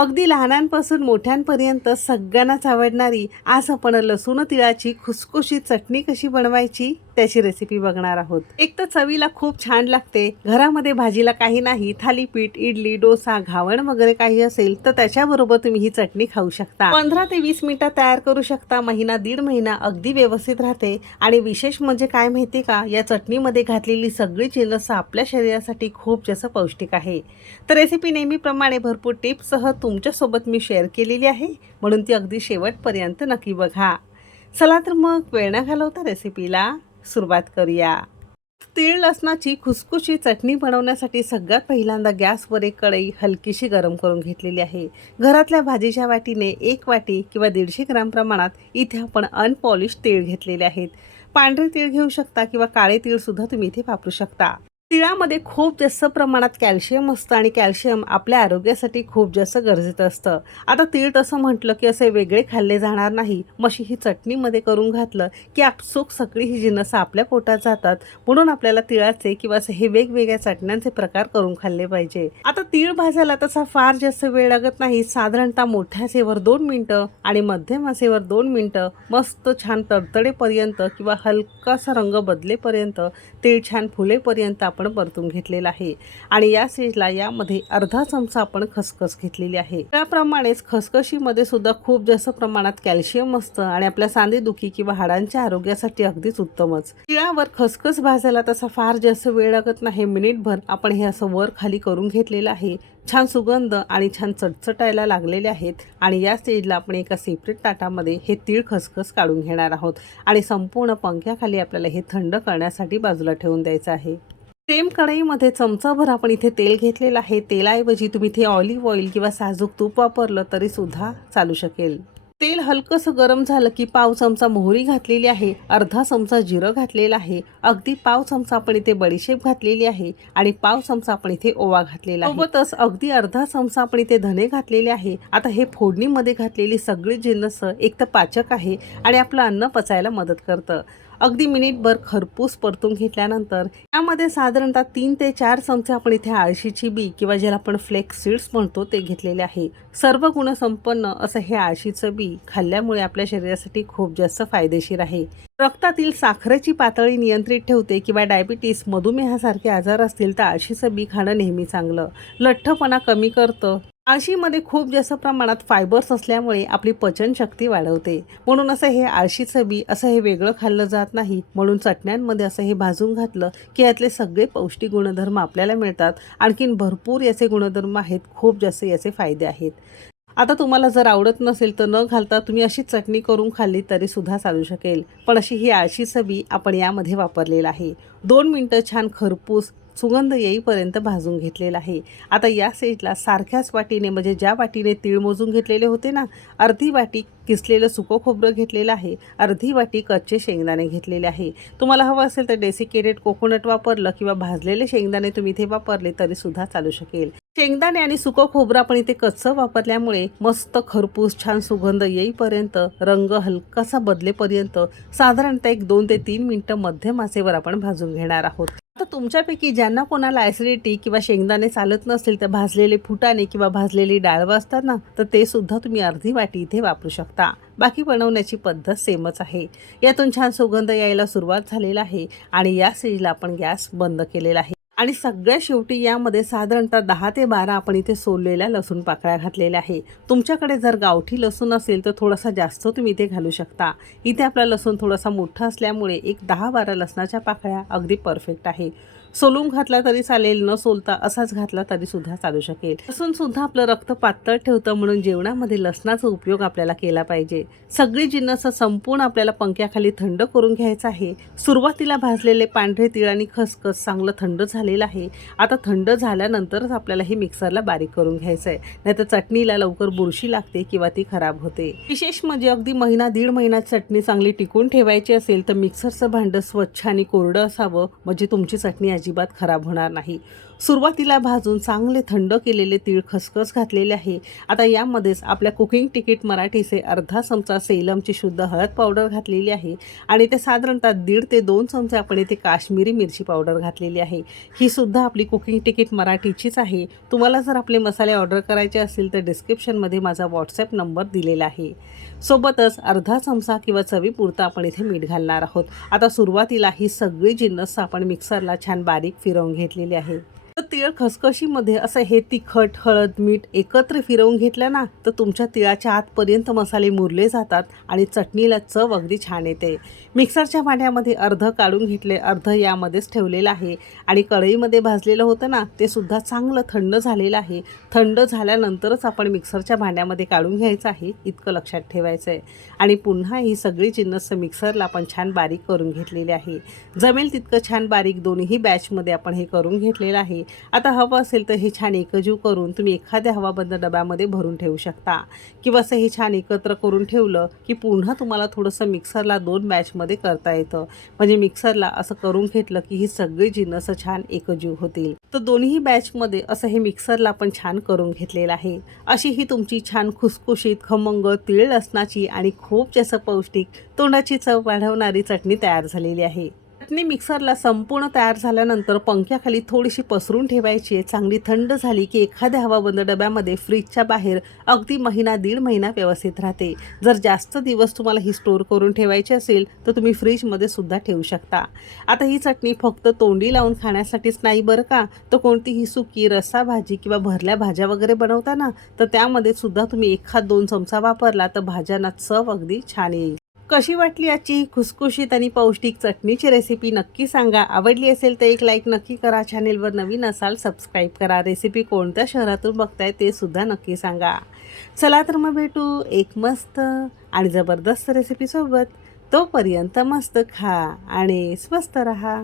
अगदी लहानांपासून मोठ्यांपर्यंत सगळ्यांनाच आवडणारी आज आपण लसूण तिळाची खुसखुशीत चटणी कशी बनवायची? त्याची रेसिपी बघणार आहोत. एक तर चवीला खूप छान लागते. घरामध्ये भाजीला काही नाही थालीपीठ इडली डोसा घावण वगैरे काही असेल तर त्याच्याबरोबर तुम्ही ही चटणी खाऊ शकता. पंधरा ते वीस मिनिटात तयार करू शकता. महिना दीड महिना अगदी व्यवस्थित राहते. आणि विशेष म्हणजे काय माहिती का? या चटणीमध्ये घातलेली सगळी जिन्नस आपल्या शरीरासाठी खूप जास्त पौष्टिक आहे. तर रेसिपी नेहमीप्रमाणे भरपूर टिप्ससह तुमच्यासोबत मी शेअर केलेली आहे. म्हणून ती अगदी शेवटपर्यंत नक्की बघा. चला तर मग वेळ न घालवता रेसिपीला सुरुवात करूया. तीळ लसणाची खुसखुशी चटणी बनवण्यासाठी सगळ्यात पहिल्यांदा गॅसवर एक कढई हलकीशी गरम करून घेतलेली आहे. घरातल्या भाजीच्या वाटीने एक वाटी किंवा दीडशे ग्राम प्रमाणात इथे आपण अनपॉलिश तीळ घेतलेले आहेत. पांढरे तीळ घेऊ शकता किंवा काळे तीळसुद्धा तुम्ही इथे वापरू शकता. तिळामध्ये खूप जास्त प्रमाणात कॅल्शियम असतं आणि कॅल्शियम आपल्या आरोग्यासाठी खूप जास्त गरजेचं असतं. आता तीळ तसं म्हटलं की असे वेगळे खाल्ले जाणार नाही. मशी ही चटणीमध्ये करून घातलं की आपसूक सगळी ही जिनस आपल्या पोटात जातात. म्हणून आपल्याला तिळाचे किंवा असे हे वेगवेगळ्या चटण्यांचे प्रकार करून खाल्ले पाहिजे. आता तीळ भाजायला तसा फार जास्त वेळ लागत नाही. साधारणतः मोठ्या सेवर दोन मिनटं आणि मध्यम आचेवर दोन मिनटं. मस्त छान तडतडेपर्यंत किंवा हलकासा रंग बदलेपर्यंत तीळ छान फुलेपर्यंत आपण परतून घेतलेला आहे. आणि या स्टेजला यामध्ये अर्धा चमचा आपण खसखस घेतलेली आहे. त्याप्रमाणेच खसखशीमध्ये सुद्धा खूप जास्त प्रमाणात कॅल्शियम असतं आणि आपल्या सांधेदुखी किंवा हाडांच्या आरोग्यासाठी अगदीच उत्तमच. तिळावर खसखस भाजायला तसा फार जास्त वेळ लागत नाही. मिनिटभर आपण हे असं वर खाली करून घेतलेलं आहे. छान सुगंध आणि छान चटचटायला लागलेले आहेत. आणि या स्टेजला आपण एका सेपरेट ताटामध्ये हे तीळ खसखस काढून घेणार आहोत. आणि संपूर्ण पंख्याखाली आपल्याला हे थंड करण्यासाठी बाजूला ठेवून द्यायचं आहे. सेम कढईमध्ये चमचाभर आपण इथे तेल घेतलेलं आहे. तेलाऐवजी तुम्ही इथे ऑलिव्ह ऑइल किंवा साजूक तूप वापरलं तरी सुद्धा चालू शकेल. तेल हलकंसं गरम झालं की पाव चमचा मोहरी घातलेली आहे. अर्धा चमचा जिरं घातलेला आहे. अगदी पाव चमचा आपण इथे बडीशेप घातलेली आहे आणि पाव चमचा आपण इथे ओवा घातलेला आहे. सोबतच अगदी अर्धा चमचा आपण इथे धने घातलेले आहे. आता हे फोडणीमध्ये घातलेली सगळी जिन्नस एक तर पाचक आहे आणि आपलं अन्न पचायला मदत करतं. अगदी मिनिटभर खरपूस परतून घेतल्यानंतर यामध्ये साधारणतः तीन ते चार चमचे आपण इथे आळशीची बी किंवा ज्याला आपण फ्लेक्स सीड्स म्हणतो ते घेतलेले आहे. सर्व गुणसंपन्न असं हे आळशीचं बी खाल्ल्यामुळे आपल्या शरीरासाठी खूप जास्त फायदेशीर आहे. रक्तातील साखरेची पातळी नियंत्रित ठेवते किंवा डायबिटीस मधुमेहासारखे आजार असतील तर आळशीचं बी खाणं नेहमी चांगलं. लठ्ठपणा कमी करतं आळशीमध्ये खूप जास्त प्रमाणात फायबर्स असल्यामुळे आपली पचनशक्ती वाढवते. म्हणून असं हे आळशीचं बी असं हे वेगळं खाल्लं जात नाही. म्हणून चटण्यांमध्ये असं हे भाजून घातलं की यातले सगळे पौष्टिक गुणधर्म आपल्याला मिळतात. आणखीन भरपूर याचे गुणधर्म आहेत. खूप जास्त याचे फायदे आहेत. आता तुम्हाला जर आवडत नसेल तर न घालता तुम्ही अशी चटणी करून खाल्ली तरी सुद्धा चालू शकेल. पण अशी ही आळशी चवी आपण यामध्ये वापरलेलं आहे. दोन मिनटं छान खरपूस सुगंध येईपर्यंत भाजून घेतलेला आहे. आता या सेजला सारख्याच वाटीने म्हणजे ज्या वाटीने तीळ मोजून घेतलेले होते ना अर्धी वाटी किसलेलं सुकं खोबरं घेतलेलं आहे. अर्धी वाटी कच्चे शेंगदाणे घेतलेले आहे. तुम्हाला हवं असेल तर डेसिकेटेड कोकोनट वापरलं किंवा भाजलेले शेंगदाणे तुम्ही इथे वापरले तरी सुद्धा चालू शकेल. शेंगदाणे आणि सुकं खोबरं आपण इथे कच्चं वापरल्यामुळे मस्त खरपूस छान सुगंध येईपर्यंत रंग हलकासा बदलेपर्यंत साधारणतः एक दोन ते तीन मिनटं मध्यम आचेवर आपण भाजून घेणार आहोत. तर तुमच्यापैकी ज्यांना कोणाला ॲसिडिटी किंवा शेंगदाणे चालत नसतील तर भाजलेले फुटाणे किंवा भाजलेली डाळवं असतात ना तर ते सुद्धा तुम्ही अर्धी वाटी इथे वापरू शकता. बाकी बनवण्याची पद्धत सेमच आहे. यातून छान सुगंध यायला सुरुवात झालेला आहे आणि या स्टेजला आपण गॅस बंद केलेला आहे. आणि सगळ्या शेवटी यामध्ये साधारणतः दहा ते बारा आपण इथे सोललेल्या लसूण पाकळ्या घातलेल्या आहे. तुमच्याकडे जर गावठी लसूण असेल तर थोडासा जास्त तुम्ही इथे घालू शकता. इथे आपला लसूण थोडासा मोठा असल्यामुळे एक दहा बारा लसणाच्या पाकळ्या अगदी परफेक्ट आहे. सोलून घातला तरी चालेल न सोलता असाच घातला तरी सुद्धा चालू शकेल. लसूण सुद्धा आपलं रक्त पातळ ठेवतं म्हणून जेवणामध्ये लसणाचा उपयोग आपल्याला केला पाहिजे. सगळी जिन्नस संपूर्ण आपल्याला पंख्याखाली थंड करून घ्यायचं आहे. सुरुवातीला भाजलेले पांढरे तीळ आणि खसखस चांगलं थंड झालेलं आहे. आता थंड झाल्यानंतरच आपल्याला हे मिक्सरला बारीक करून घ्यायचं आहे नाहीतर चटणीला लवकर बुरशी लागते किंवा ती खराब होते. विशेष म्हणजे अगदी महिना दीड महिना चटणी चांगली टिकून ठेवायची असेल तर मिक्सरचं भांडं स्वच्छ आणि कोरडं असावं. म्हणजे तुमची चटणी अजिबात खराब होणार नाही. सुरुवातीला भाजून चांगले थंड केलेले तीळ खसखस घातलेले आहे. आता यामध्येच आपल्या कुकिंग तिकीट मराठीचे अर्धा चमचा सेलमची शुद्ध हळद पावडर घातलेली आहे आणि ते साधारणतः दीड ते दोन चमचे आपण इथे काश्मीरी मिरची पावडर घातलेली आहे. ही सुद्धा आपली कुकिंग तिकीट मराठीचीच आहे. तुम्हाला जर आपले मसाले ऑर्डर करायचे असतील तर डिस्क्रिप्शनमध्ये माझा व्हॉट्सॲप नंबर दिलेला आहे. सोबतच अर्धा चमचा किंवा चवीपुरता आपण इथे मीठ घालणार आहोत. आता सुरुवातीला ही सगळी जिन्नस आपण मिक्सरला छान बारीक फिरवून घेतलेली आहे. तिळ खसखशीमध्ये असं हे तिखट हळद मीठ एकत्र फिरवून घेतलं ना तर तुमच्या तिळाच्या आतपर्यंत मसाले मुरले जातात आणि चटणीला चव अगदी छान येते. मिक्सरच्या भांड्यामध्ये अर्ध काढून घेतले अर्ध यामध्येच ठेवलेलं आहे. आणि कढईमध्ये भाजलेलं होतं ना ते सुद्धा चांगलं थंड झालेलं आहे. थंड झाल्यानंतरच आपण मिक्सरच्या भांड्यामध्ये काढून घ्यायचं आहे इतकं लक्षात ठेवायचं आहे आणि पुन्हा ही सगळी जिन्नस मिक्सरला आपण छान बारीक करून घेतलेली आहे. जमेल तितकं छान बारीक दोन्ही बॅचमध्ये आपण हे करून घेतलेलं आहे. आता हवं असेल तर हे छान एकजीव करून तुम्ही एखाद्या हवाबंद डब्यामध्ये भरून ठेवू शकता. किंवा असं हे छान एकत्र करून ठेवलं की पुन्हा तुम्हाला थोडंसं मिक्सरला दोन बॅच मिक्समध्ये करता येतं. म्हणजे मिक्सरला असं करून घेतलं की ही सगळी जिन्नस छान एकजीव होतील. तर दोन्ही बॅचमध्ये असं हे मिक्सरला पण छान करून घेतलेलं आहे. अशी ही तुमची छान खुसखुशीत खमंग तीळ लसणाची आणि खूप जास्त पौष्टिक तोंडाची चव वाढवणारी चटणी तयार झालेली आहे. चटणी मिक्सरला संपूर्ण तयार झाल्यानंतर पंख्याखाली थोडीशी पसरून ठेवायची आहे. चांगली थंड झाली की एखाद्या हवाबंद डब्यामध्ये फ्रीजच्या बाहेर अगदी महिना दीड महिना व्यवस्थित राहते. जर जास्त दिवस तुम्हाला ही स्टोअर करून ठेवायची असेल तर तुम्ही फ्रीजमध्ये सुद्धा ठेवू शकता. आता ही चटणी फक्त तोंडी लावून खाण्यासाठीच नाही बरं का? तर कोणतीही सुकी रस्सा भाजी किंवा भरल्या भाज्या वगैरे बनवताना तर त्यामध्ये सुद्धा तुम्ही एखाद दोन चमचा वापरला तर भाज्यांना चव अगदी छान येईल. कशी वाटली आजची खुसखुशीत आणि पौष्टिक चटणीची रेसिपी नक्की सांगा. आवडली असेल तर एक लाईक नक्की करा. चॅनेलवर नवीन असाल सबस्क्राईब करा. रेसिपी कोणत्या शहरातून बघताय ते सुद्धा नक्की सांगा. चला तर मग भेटू एक मस्त आणि जबरदस्त रेसिपीसोबत तोपर्यंत मस्त खा आणि स्वस्त रहा.